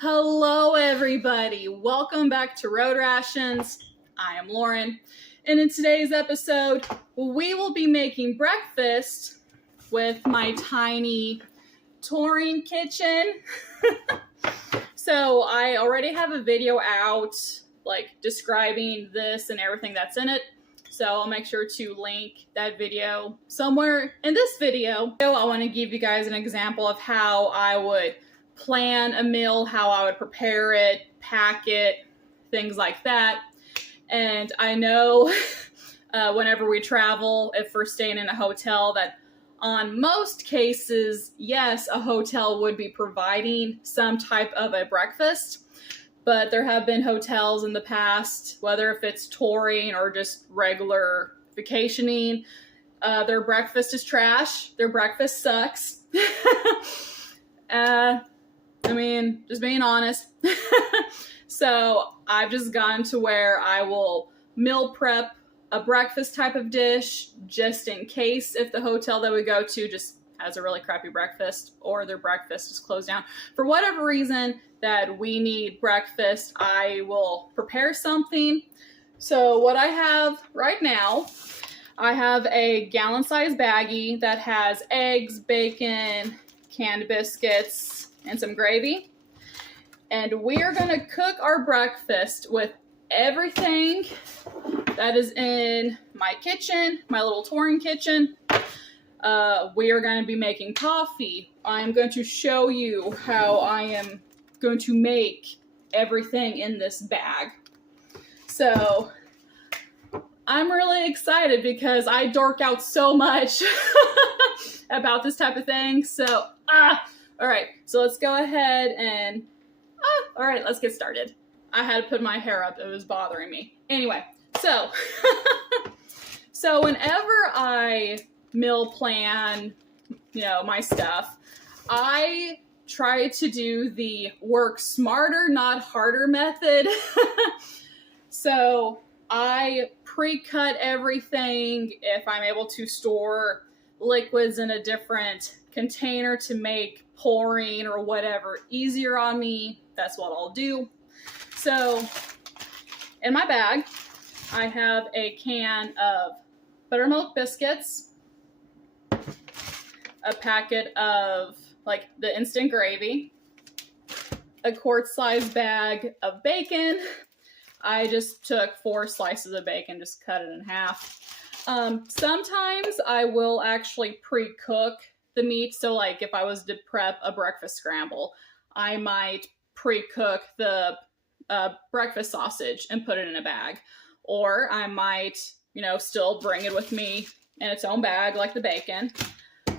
Hello everybody, welcome back to Road Rations. I am Lauren, and in today's episode, we will be making breakfast with my tiny touring kitchen. So I already have a video out, describing this and everything that's in it. So I'll make sure to link that video somewhere in this video. I want to give you guys an example of how I would plan a meal, how I would prepare it, pack it, things like that. And I know whenever we travel, if we're staying in a hotel, that on most cases, yes, a hotel would be providing some type of a breakfast. But there have been hotels in the past, whether if it's touring or just regular vacationing, their breakfast is trash. Their breakfast sucks. Just being honest. So I've just gone to where I will meal prep a breakfast type of dish just in case if the hotel that we go to just has a really crappy breakfast or their breakfast is closed down. For whatever reason that we need breakfast, I will prepare something. So what I have right now, I have a gallon-sized baggie that has eggs, bacon, canned biscuits, and some gravy. And we are going to cook our breakfast with everything that is in my kitchen, my little touring kitchen. We are going to be making coffee. I'm going to show you how I am going to make everything in this bag. So I'm really excited because I dork out so much about this type of thing. So, all right, so let's go ahead and, all right, let's get started. I had to put my hair up. It was bothering me. Anyway, so, so whenever I meal plan, my stuff, I try to do the work smarter, not harder method. So I pre-cut everything. If I'm able to store liquids in a different container to make pouring or whatever easier on me, that's what I'll do. So in my bag, I have a can of buttermilk biscuits, a packet of the instant gravy, a quart-sized bag of bacon. I just took 4 slices of bacon, just cut it in half. Sometimes I will actually pre-cook the meat. So if I was to prep a breakfast scramble, I might pre-cook the breakfast sausage and put it in a bag. Or I might, still bring it with me in its own bag like the bacon.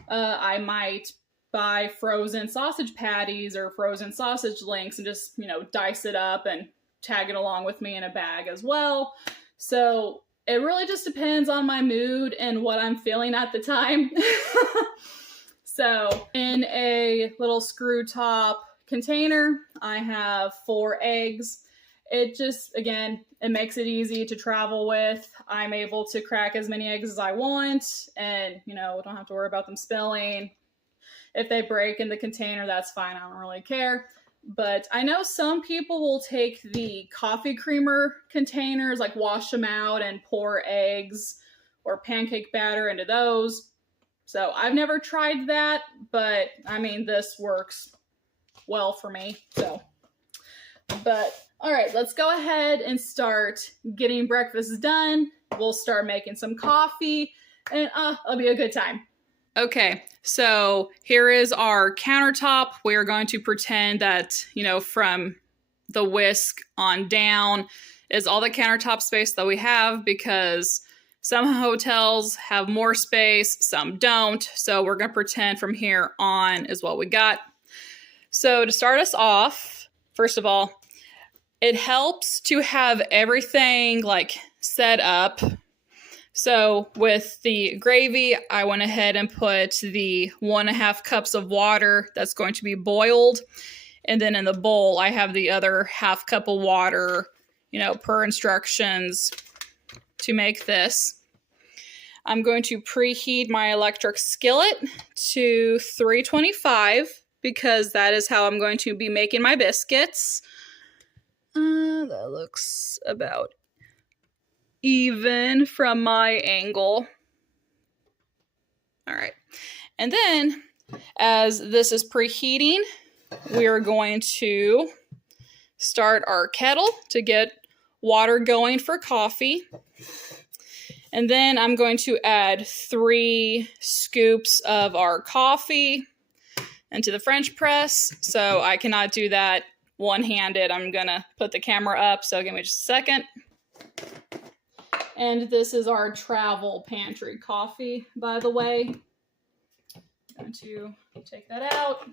I might buy frozen sausage patties or frozen sausage links and just, dice it up and tag it along with me in a bag as well. So it really just depends on my mood and what I'm feeling at the time. So in a little screw top container, I have 4 eggs. It just, again, it makes it easy to travel with. I'm able to crack as many eggs as I want and, don't have to worry about them spilling. If they break in the container, that's fine. I don't really care. But I know some people will take the coffee creamer containers, wash them out and pour eggs or pancake batter into those. So I've never tried that, but this works well for me. So, but all right, let's go ahead and start getting breakfast done. We'll start making some coffee and it'll be a good time. Okay, so here is our countertop. We are going to pretend that, from the whisk on down is all the countertop space that we have, because some hotels have more space, some don't. So we're going to pretend from here on is what we got. So to start us off, first of all, it helps to have everything set up. So with the gravy, I went ahead and put the 1.5 cups of water that's going to be boiled. And then in the bowl, I have the other 1/2 cup of water, per instructions to make this. I'm going to preheat my electric skillet to 325 because that is how I'm going to be making my biscuits. That looks about even from my angle. All right. And then as this is preheating, we are going to start our kettle to get water going for coffee. And then I'm going to add 3 scoops of our coffee into the French press. So I cannot do that one-handed. I'm gonna put the camera up, so give me just a second. And this is our travel pantry coffee, by the way. I'm going to take that out.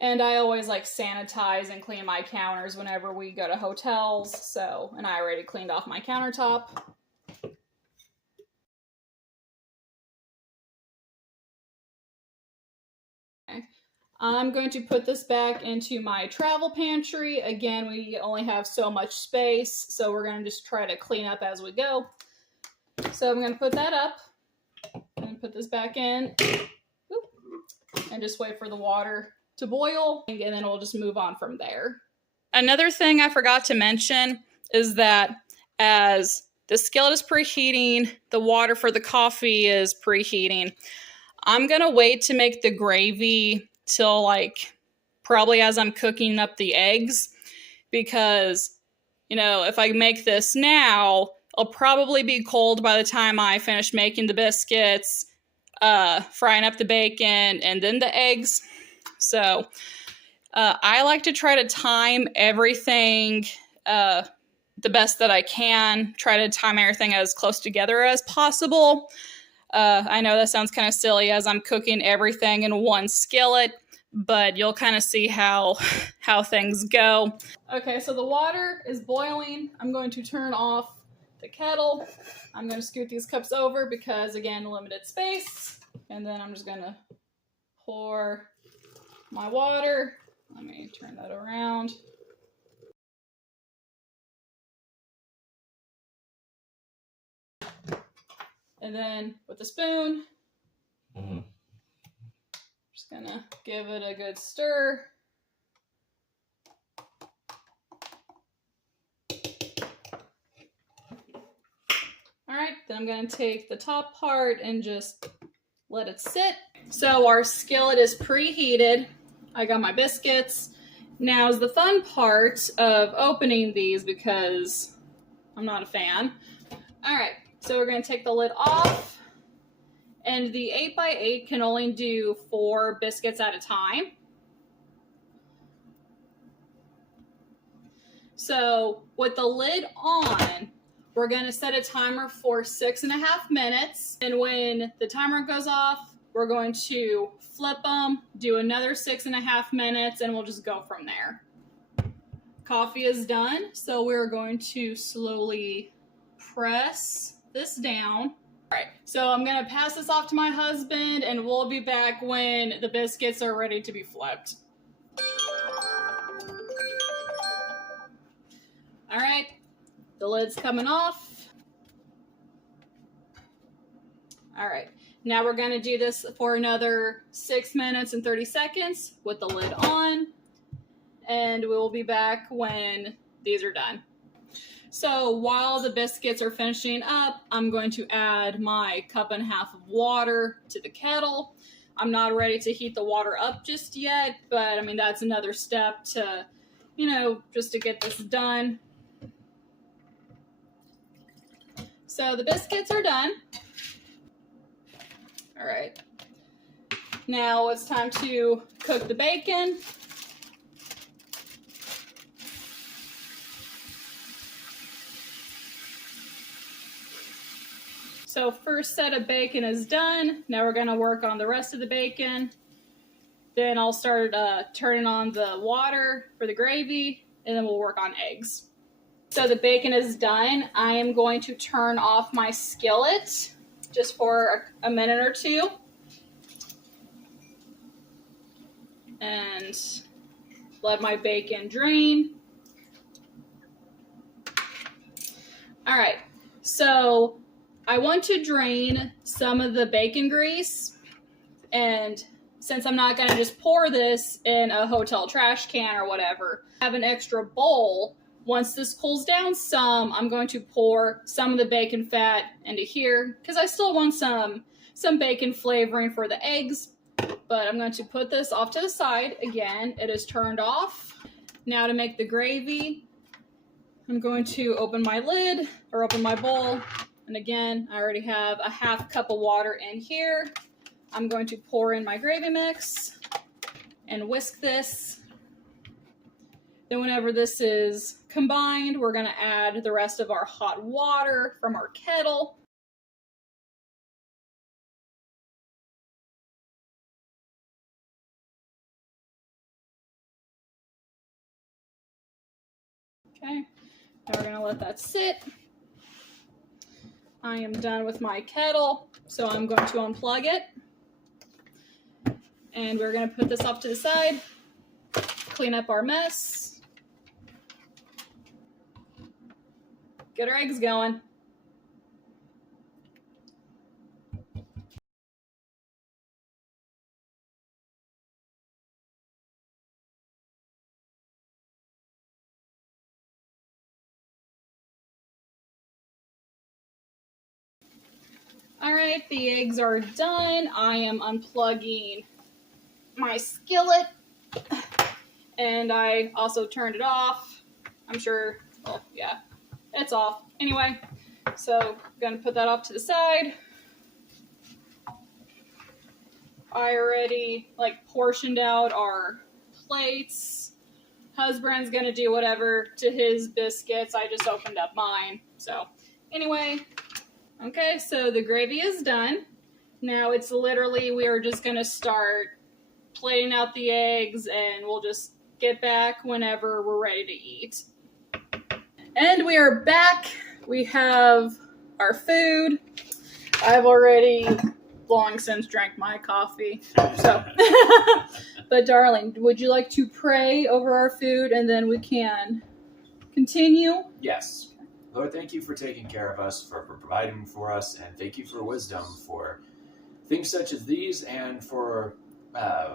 And I always like sanitize and clean my counters whenever we go to hotels. So, and I already cleaned off my countertop. Okay. I'm going to put this back into my travel pantry. Again, we only have so much space, so we're going to just try to clean up as we go. So I'm going to put that up and put this back in. And just wait for the water to boil, and then we'll just move on from there. Another thing I forgot to mention is that as the skillet is preheating, the water for the coffee is preheating. I'm gonna wait to make the gravy till like probably as I'm cooking up the eggs, because you know, if I make this now, it'll probably be cold by the time I finish making the biscuits, frying up the bacon, and then the eggs. So I like to try to time everything the best that I can. Try to time everything as close together as possible. I know that sounds kind of silly as I'm cooking everything in one skillet, but you'll kind of see how things go. Okay, so the water is boiling. I'm going to turn off the kettle. I'm going to scoot these cups over because, again, limited space. And then I'm just going to pour my water. Let me turn that around. And then with a spoon, just gonna give it a good stir. All right, then I'm gonna take the top part and just let it sit. So our skillet is preheated. I got my biscuits. Now is the fun part of opening these because I'm not a fan. All right, so we're gonna take the lid off, and the 8x8 can only do 4 biscuits at a time. So with the lid on, we're gonna set a timer for 6.5 minutes. And when the timer goes off, we're going to flip them, do another 6.5 minutes, and we'll just go from there. Coffee is done, so we're going to slowly press this down. All right, so I'm gonna pass this off to my husband, and we'll be back when the biscuits are ready to be flipped. All right, the lid's coming off. All right, now we're gonna do this for another 6 minutes and 30 seconds with the lid on, and we will be back when these are done. So while the biscuits are finishing up, I'm going to add my 1.5 cups of water to the kettle. I'm not ready to heat the water up just yet, but I mean, that's another step to, you know, just to get this done. So the biscuits are done. All right. Now it's time to cook the bacon. So first set of bacon is done. Now we're gonna work on the rest of the bacon. Then I'll start turning on the water for the gravy, and then we'll work on eggs. So the bacon is done. I am going to turn off my skillet just for a minute or two. And let my bacon drain. All right, so I want to drain some of the bacon grease, And since I'm not going to just pour this in a hotel trash can or whatever, I have an extra bowl. Once this cools down some, I'm going to pour some of the bacon fat into here because I still want some bacon flavoring for the eggs. But I'm going to put this off to the side. Again, it is turned off. Now to make the gravy, I'm going to open my lid or open my bowl. And again, I already have a half cup of water in here. I'm going to pour in my gravy mix and whisk this. Then whenever this is combined, we're going to add the rest of our hot water from our kettle. Okay, now we're going to let that sit. I am done with my kettle, so I'm going to unplug it. And we're going to put this off to the side, clean up our mess, get our eggs going. All right, the eggs are done. I am unplugging my skillet, and I also turned it off. I'm sure, well, yeah, it's off. Anyway, so I'm gonna put that off to the side. I already portioned out our plates. Husband's gonna do whatever to his biscuits. I just opened up mine. So anyway, okay, so the gravy is done. Now it's literally, we are just gonna start plating out the eggs, and we'll just get back whenever we're ready to eat. And we are back. We have our food. I've already long since drank my coffee. So, but darling, would you like to pray over our food and then we can continue? Yes. Lord, thank you for taking care of us, for providing for us, and thank you for wisdom for things such as these and for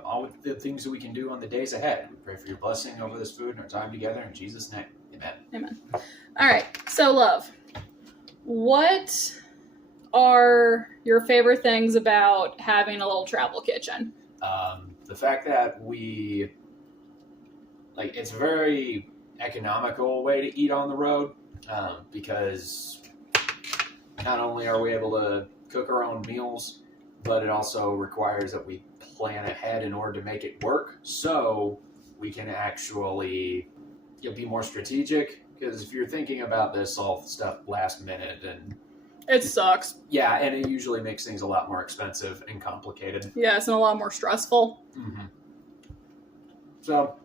all the things that we can do on the days ahead. We pray for your blessing over this food and our time together. In Jesus' name, amen. Amen. All right. So, love, what are your favorite things about having a little travel kitchen? The fact that it's a very economical way to eat on the road, because not only are we able to cook our own meals, but it also requires that we plan ahead in order to make it work, so we can actually be more strategic. Because if you're thinking about this all stuff last minute, and it sucks. Yeah, and it usually makes things a lot more expensive and complicated. Yeah, it's a lot more stressful. Mm-hmm. So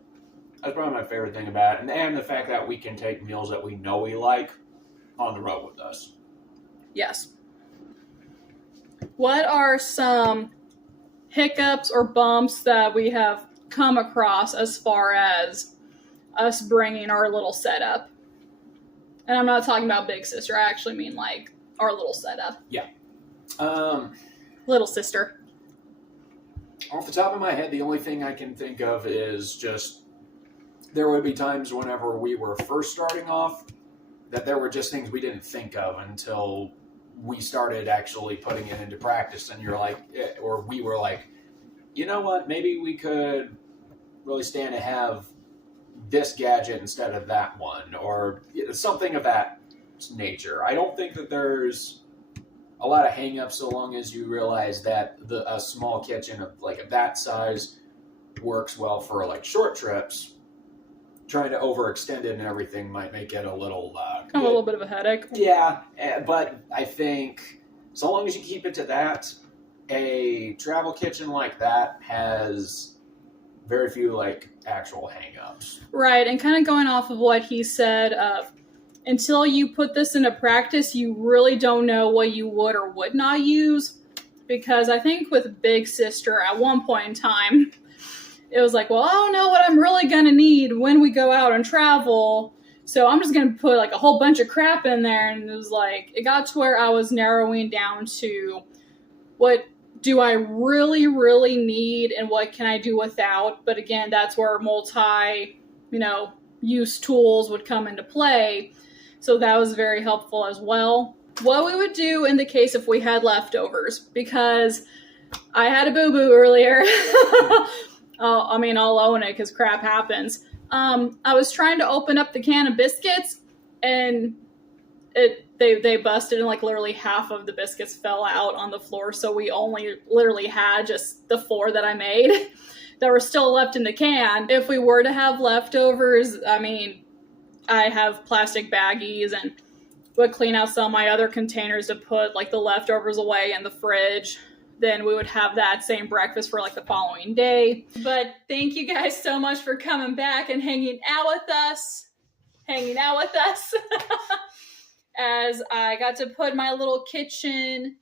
that's probably my favorite thing about it, and the fact that we can take meals that we know we like on the road with us. Yes. What are some hiccups or bumps that we have come across as far as us bringing our little setup? And I'm not talking about Big Sister. I actually mean our little setup. Yeah. Little sister. Off the top of my head, the only thing I can think of is just there would be times whenever we were first starting off that there were just things we didn't think of until we started actually putting it into practice. And you're like, or we were like, you know what, maybe we could really stand to have this gadget instead of that one, or something of that nature. I don't think that there's a lot of hang-ups so long as you realize that a small kitchen of that size works well for short trips. Trying to overextend it and everything might make it a little a little bit of a headache. Yeah, but I think so long as you keep it to that, a travel kitchen like that has very few actual hang-ups. Right, and kind of going off of what he said, until you put this into practice, you really don't know what you would or would not use. Because I think with Big Sister, at one point in time, it was well, I don't know what I'm really going to need when we go out and travel. So I'm just going to put a whole bunch of crap in there. And it was it got to where I was narrowing down to what do I really, really need and what can I do without? But again, that's where multi, use tools would come into play. So that was very helpful as well. What we would do in the case if we had leftovers, because I had a boo-boo earlier. I'll own it because crap happens. I was trying to open up the can of biscuits and they busted and like literally half of the biscuits fell out on the floor. So we only literally had just the 4 that I made that were still left in the can. If we were to have leftovers, I have plastic baggies and would clean out some of my other containers to put like the leftovers away in the fridge. Then we would have that same breakfast for like the following day. But thank you guys so much for coming back and hanging out with us. As I got to put my little kitchen,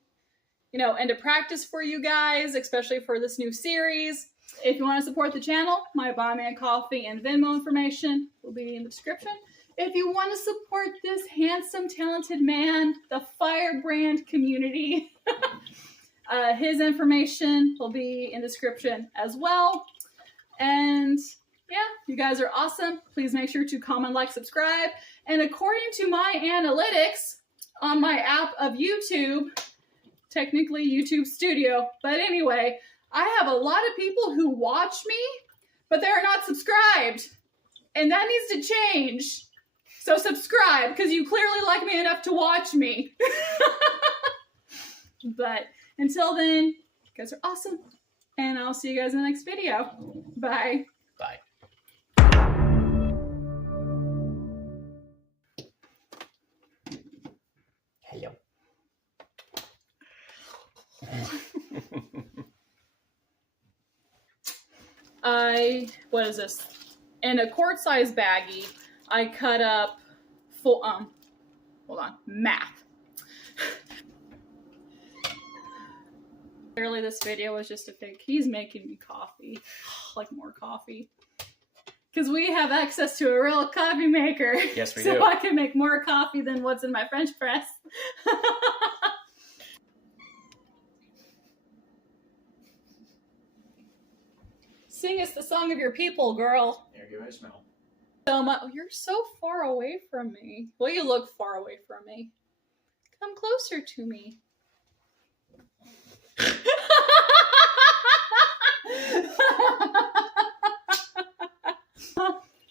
into practice for you guys, especially for this new series. If you want to support the channel, my Buy Me a Coffee and Venmo information will be in the description. If you want to support this handsome, talented man, the FyreBrand Community, his information will be in the description as well. And yeah, you guys are awesome. Please make sure to comment, like, subscribe. And according to my analytics on my app of YouTube, technically YouTube Studio, but anyway, I have a lot of people who watch me, but they're not subscribed. And that needs to change. So subscribe, because you clearly like me enough to watch me. But until then, you guys are awesome. And I'll see you guys in the next video. Bye. Bye. Hello. What is this? In a quart-sized baggie, I cut up full, hold on, math. Clearly this video was just a fake. He's making me coffee. Like more coffee. Because we have access to a real coffee maker. Yes, we do. So I can make more coffee than what's in my French press. Sing us the song of your people, girl. Here, give it a smell. So much. Oh, you're so far away from me. Well, you look far away from me. Come closer to me.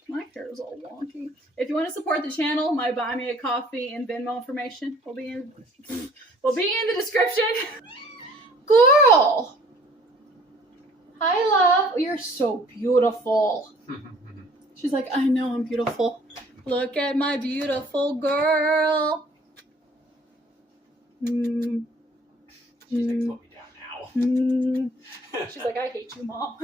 My hair is all wonky. If you want to support the channel, my Buy Me a Coffee and Venmo information will be in the description. Girl! Hi, love. Oh, you're so beautiful. She's like, I know I'm beautiful. Look at my beautiful girl. She's like, put me down now. She's like, I hate you, Mom.